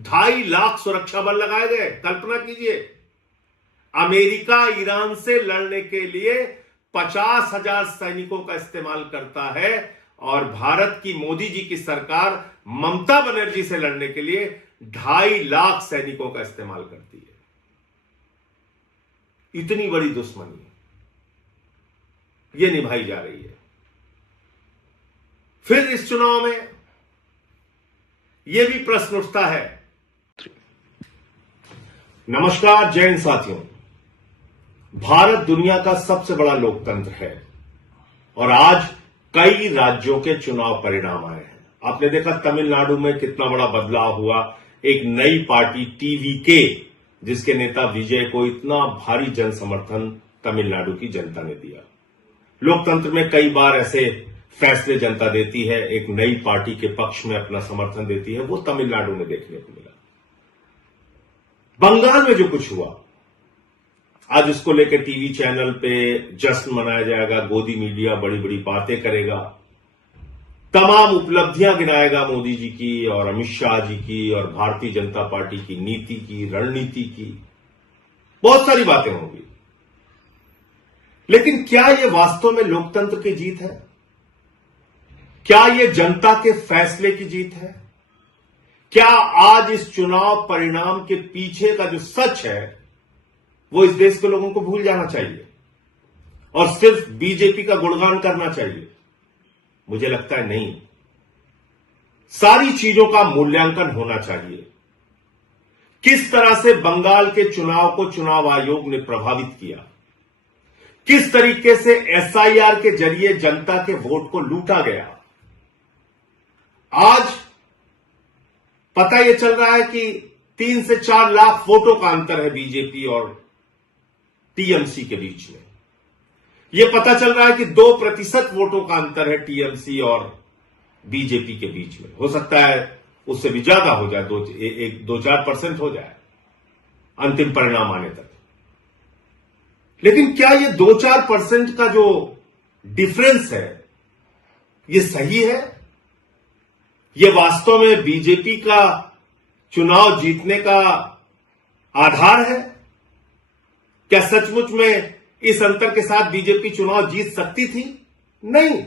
2.5 लाख सुरक्षा बल लगाए गए। कल्पना कीजिए, अमेरिका ईरान से लड़ने के लिए 50,000 सैनिकों का इस्तेमाल करता है और भारत की मोदी जी की सरकार ममता बनर्जी से लड़ने के लिए 2.5 लाख सैनिकों का इस्तेमाल करती है। इतनी बड़ी दुश्मनी यह निभाई जा रही है। फिर इस चुनाव में यह भी प्रश्न उठता है। नमस्कार, जय हिंद साथियों। भारत दुनिया का सबसे बड़ा लोकतंत्र है और आज कई राज्यों के चुनाव परिणाम आए हैं। आपने देखा तमिलनाडु में कितना बड़ा बदलाव हुआ। एक नई पार्टी टीवीके, जिसके नेता विजय को इतना भारी जन समर्थन तमिलनाडु की जनता ने दिया। लोकतंत्र में कई बार ऐसे फैसले जनता देती है, एक नई पार्टी के पक्ष में अपना समर्थन देती है, वो तमिलनाडु में देखने को मिला। बंगाल में जो कुछ हुआ, आज उसको लेकर टीवी चैनल पे जश्न मनाया जाएगा, गोदी मीडिया बड़ी बड़ी बातें करेगा, तमाम उपलब्धियां गिनाएगा मोदी जी की और अमित शाह जी की और भारतीय जनता पार्टी की नीति की, रणनीति की, बहुत सारी बातें होंगी। लेकिन क्या यह वास्तव में लोकतंत्र की जीत है? क्या यह जनता के फैसले की जीत है? क्या आज इस चुनाव परिणाम के पीछे का जो सच है वो इस देश के लोगों को भूल जाना चाहिए और सिर्फ बीजेपी का गुणगान करना चाहिए? मुझे लगता है नहीं। सारी चीजों का मूल्यांकन होना चाहिए। किस तरह से बंगाल के चुनाव को चुनाव आयोग ने प्रभावित किया, किस तरीके से एसआईआर के जरिए जनता के वोट को लूटा गया। आज पता यह चल रहा है कि 3 से 4 लाख वोटों का अंतर है बीजेपी और टीएमसी के बीच में। यह पता चल रहा है कि 2% वोटों का अंतर है टीएमसी और बीजेपी के बीच में। हो सकता है उससे भी ज्यादा हो जाए, 2-4% हो जाए अंतिम परिणाम आने तक। लेकिन क्या यह 2-4% का जो डिफरेंस है यह सही है? यह वास्तव में बीजेपी का चुनाव जीतने का आधार है? क्या सचमुच में इस अंतर के साथ बीजेपी चुनाव जीत सकती थी? नहीं।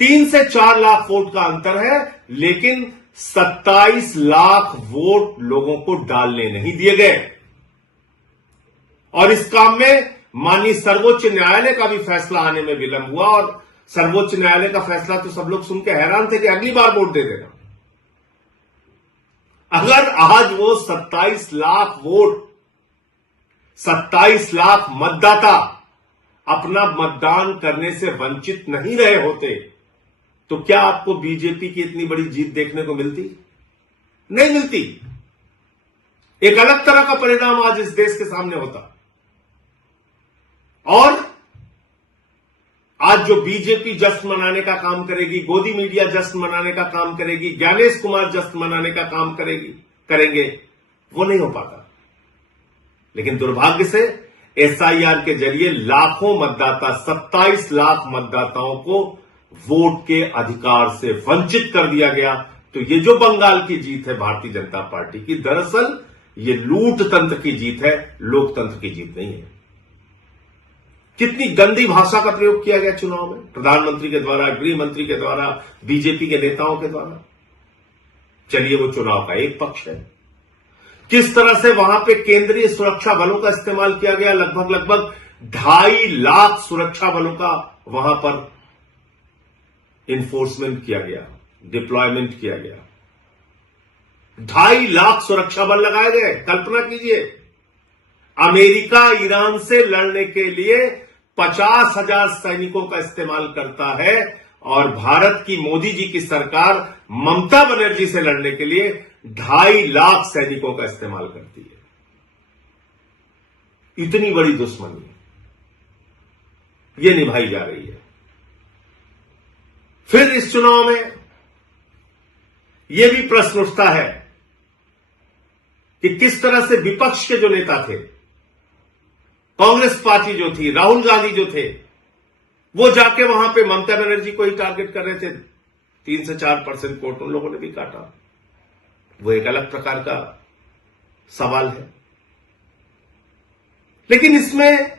3 से 4 लाख वोट का अंतर है, लेकिन 27 लाख वोट लोगों को डालने नहीं दिए गए। और इस काम में माननीय सर्वोच्च न्यायालय का भी फैसला आने में विलंब हुआ और सर्वोच्च न्यायालय का फैसला तो सब लोग सुन के हैरान थे कि अगली बार वोट दे देना। अगर आज वो 27 लाख वोट, 27 लाख मतदाता अपना मतदान करने से वंचित नहीं रहे होते, तो क्या आपको बीजेपी की इतनी बड़ी जीत देखने को मिलती? नहीं मिलती। एक अलग तरह का परिणाम आज इस देश के सामने होता। और आज जो बीजेपी जश्न मनाने का काम करेगी, गोदी मीडिया जश्न मनाने का काम करेगी, ज्ञानेश कुमार जश्न मनाने का काम करेंगे, वो नहीं हो पाता। लेकिन दुर्भाग्य से एसआईआर के जरिए लाखों मतदाता, 27 लाख मतदाताओं को वोट के अधिकार से वंचित कर दिया गया। तो ये जो बंगाल की जीत है भारतीय जनता पार्टी की, दरअसल ये लूट तंत्र की जीत है, लोकतंत्र की जीत नहीं है। कितनी गंदी भाषा का प्रयोग किया गया चुनाव में, प्रधानमंत्री के द्वारा, गृह मंत्री के द्वारा, बीजेपी के नेताओं के द्वारा। चलिए, वो चुनाव का एक पक्ष है। किस तरह से वहां पे केंद्रीय सुरक्षा बलों का इस्तेमाल किया गया, लगभग 2.5 लाख सुरक्षा बलों का वहां पर इन्फोर्समेंट किया गया, डिप्लॉयमेंट किया गया। 2.5 लाख सुरक्षा बल लगाए गए। कल्पना कीजिए, अमेरिका ईरान से लड़ने के लिए 50,000 सैनिकों का इस्तेमाल करता है और भारत की मोदी जी की सरकार ममता बनर्जी से लड़ने के लिए 2.5 लाख सैनिकों का इस्तेमाल करती है। इतनी बड़ी दुश्मनी यह निभाई जा रही है। फिर इस चुनाव में यह भी प्रश्न उठता है कि किस तरह से विपक्ष के जो नेता थे, कांग्रेस पार्टी जो थी, राहुल गांधी जो थे, वो जाके वहां पे ममता बनर्जी को ही टारगेट कर रहे थे। 3 से 4% वोट उन लोगों ने भी काटा। वो एक अलग प्रकार का सवाल है। लेकिन इसमें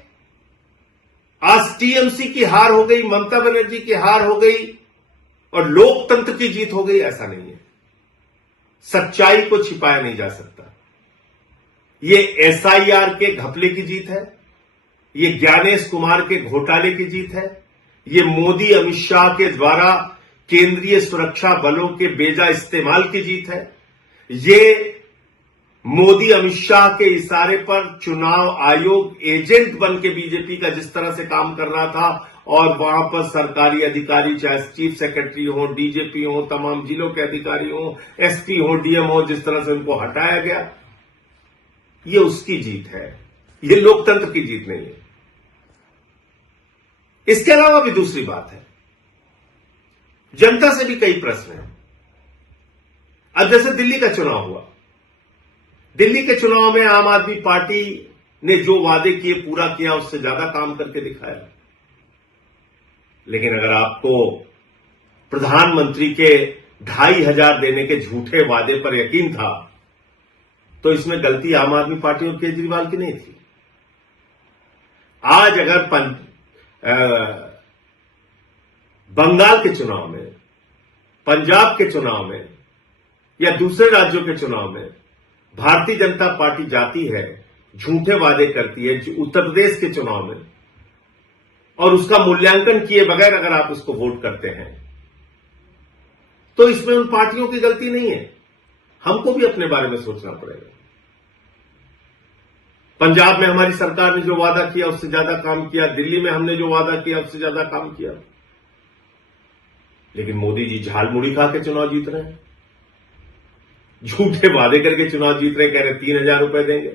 आज टीएमसी की हार हो गई, ममता बनर्जी की हार हो गई और लोकतंत्र की जीत हो गई, ऐसा नहीं है। सच्चाई को छिपाया नहीं जा सकता। ये एसआईआर के घपले की जीत है, ये ज्ञानेश कुमार के घोटाले की जीत है, ये मोदी अमित शाह के द्वारा केंद्रीय सुरक्षा बलों के बेजा इस्तेमाल की जीत है, ये मोदी अमित शाह के इशारे पर चुनाव आयोग एजेंट बन के बीजेपी का जिस तरह से काम कर रहा था और वहां पर सरकारी अधिकारी, चाहे चीफ सेक्रेटरी हो, डीजीपी हो, तमाम जिलों के अधिकारी हो, एसपी हो, डीएम हो, जिस तरह से उनको हटाया गया, ये उसकी जीत है, ये लोकतंत्र की जीत नहीं है। इसके अलावा भी दूसरी बात है, जनता से भी कई प्रश्न हैं। अब जैसे दिल्ली का चुनाव हुआ, दिल्ली के चुनाव में आम आदमी पार्टी ने जो वादे किए पूरा किया, उससे ज्यादा काम करके दिखाया। लेकिन अगर आपको प्रधानमंत्री के 2,500 देने के झूठे वादे पर यकीन था, तो इसमें गलती आम आदमी पार्टी और केजरीवाल की नहीं थी। आज अगर बंगाल के चुनाव में, पंजाब के चुनाव में या दूसरे राज्यों के चुनाव में भारतीय जनता पार्टी जाती है, झूठे वादे करती है, उत्तर प्रदेश के चुनाव में, और उसका मूल्यांकन किए बगैर अगर आप उसको वोट करते हैं, तो इसमें उन पार्टियों की गलती नहीं है। हमको भी अपने बारे में सोचना पड़ेगा। पंजाब में हमारी सरकार ने जो वादा किया उससे ज्यादा काम किया, दिल्ली में हमने जो वादा किया उससे ज्यादा काम किया, लेकिन मोदी जी झालमुड़ी खा के चुनाव जीत रहे हैं, झूठे वादे करके चुनाव जीत रहे, कह रहे 3,000 रुपए देंगे।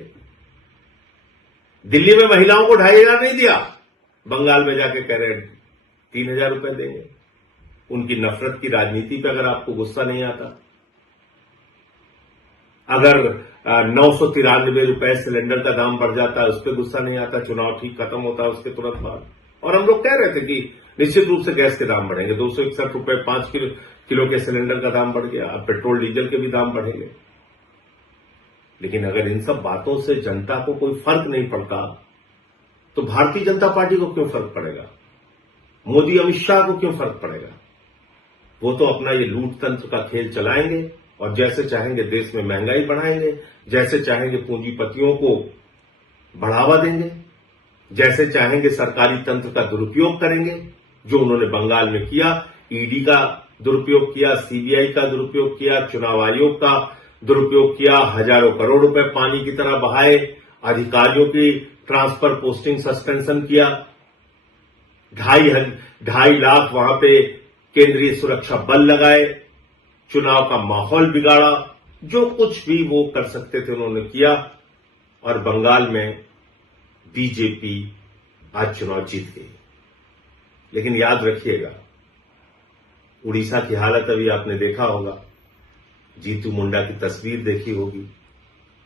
दिल्ली में महिलाओं को 2,500 नहीं दिया, बंगाल में जाके कह रहे 3,000 रुपए देंगे। उनकी नफरत की राजनीति पे अगर आपको गुस्सा नहीं आता, अगर 993 रुपए सिलेंडर का दाम बढ़ जाता है उस पर गुस्सा नहीं आता, चुनाव ठीक खत्म होता है उसके तुरंत बाद, और हम लोग कह रहे थे कि निश्चित रूप से गैस के दाम बढ़ेंगे, 261 रुपए 5 किलो के सिलेंडर का दाम बढ़ गया, अब पेट्रोल डीजल के भी दाम बढ़ेंगे। लेकिन अगर इन सब बातों से जनता को कोई फर्क नहीं पड़ता, तो भारतीय जनता पार्टी को क्यों फर्क पड़ेगा? मोदी अमित शाह को क्यों फर्क पड़ेगा? वो तो अपना ये लूट तंत्र का खेल चलाएंगे और जैसे चाहेंगे देश में महंगाई बढ़ाएंगे, जैसे चाहेंगे पूंजीपतियों को बढ़ावा देंगे, जैसे चाहेंगे सरकारी तंत्र का दुरुपयोग करेंगे, जो उन्होंने बंगाल में किया। ईडी का दुरुपयोग किया, सीबीआई का दुरुपयोग किया, चुनाव आयोग का दुरुपयोग किया, हजारों करोड़ रुपए पानी की तरह बहाए, अधिकारियों की ट्रांसफर पोस्टिंग सस्पेंशन किया, 2.5 लाख वहां पे केंद्रीय सुरक्षा बल लगाए, चुनाव का माहौल बिगाड़ा, जो कुछ भी वो कर सकते थे उन्होंने किया, और बंगाल में बीजेपी आज चुनाव जीत गई। लेकिन याद रखिएगा, उड़ीसा की हालत अभी आपने देखा होगा, जीतू मुंडा की तस्वीर देखी होगी,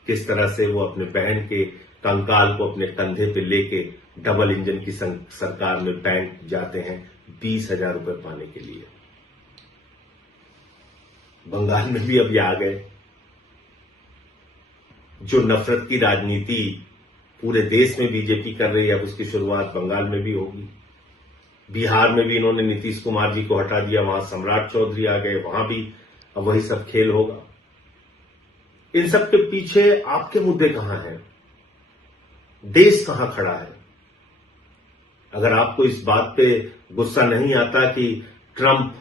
किस तरह से वो अपने बहन के कंकाल को अपने कंधे पे लेके डबल इंजन की सरकार में बैंक जाते हैं 20,000 रुपए पाने के लिए। बंगाल में भी अभी आ गए। जो नफरत की राजनीति पूरे देश में बीजेपी कर रही है, अब उसकी शुरुआत बंगाल में भी होगी। बिहार में भी इन्होंने नीतीश कुमार जी को हटा दिया, वहां सम्राट चौधरी आ गए, वहां भी अब वही सब खेल होगा। इन सब के पीछे आपके मुद्दे कहां हैं? देश कहां खड़ा है? अगर आपको इस बात पे गुस्सा नहीं आता कि ट्रंप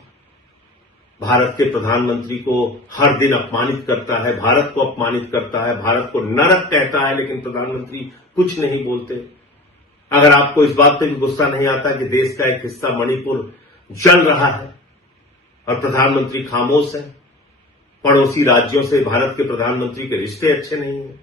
भारत के प्रधानमंत्री को हर दिन अपमानित करता है, भारत को अपमानित करता है, भारत को नरक कहता है, लेकिन प्रधानमंत्री कुछ नहीं बोलते, अगर आपको इस बात पे भी गुस्सा नहीं आता कि देश का एक हिस्सा मणिपुर जल रहा है और प्रधानमंत्री खामोश है, पड़ोसी राज्यों से भारत के प्रधानमंत्री के रिश्ते अच्छे नहीं है,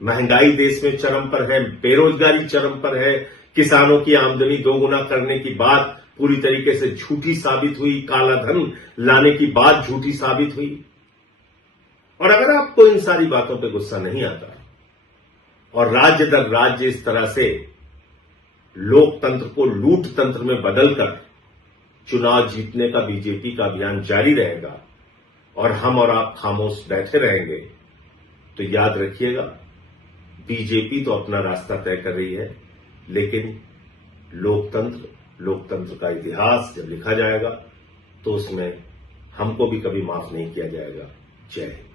महंगाई देश में चरम पर है, बेरोजगारी चरम पर है, किसानों की आमदनी दोगुना करने की बात पूरी तरीके से झूठी साबित हुई, काला धन लाने की बात झूठी साबित हुई, और अगर आपको इन सारी बातों पे गुस्सा नहीं आता और राज्य दर राज्य इस तरह से लोकतंत्र को लूट तंत्र में बदलकर चुनाव जीतने का बीजेपी का अभियान जारी रहेगा, और हम और आप खामोश बैठे रहेंगे तो याद रखिएगा, बीजेपी तो अपना रास्ता तय कर रही है, लेकिन लोकतंत्र का इतिहास जब लिखा जाएगा तो उसमें हमको भी कभी माफ नहीं किया जाएगा। जय हिंद।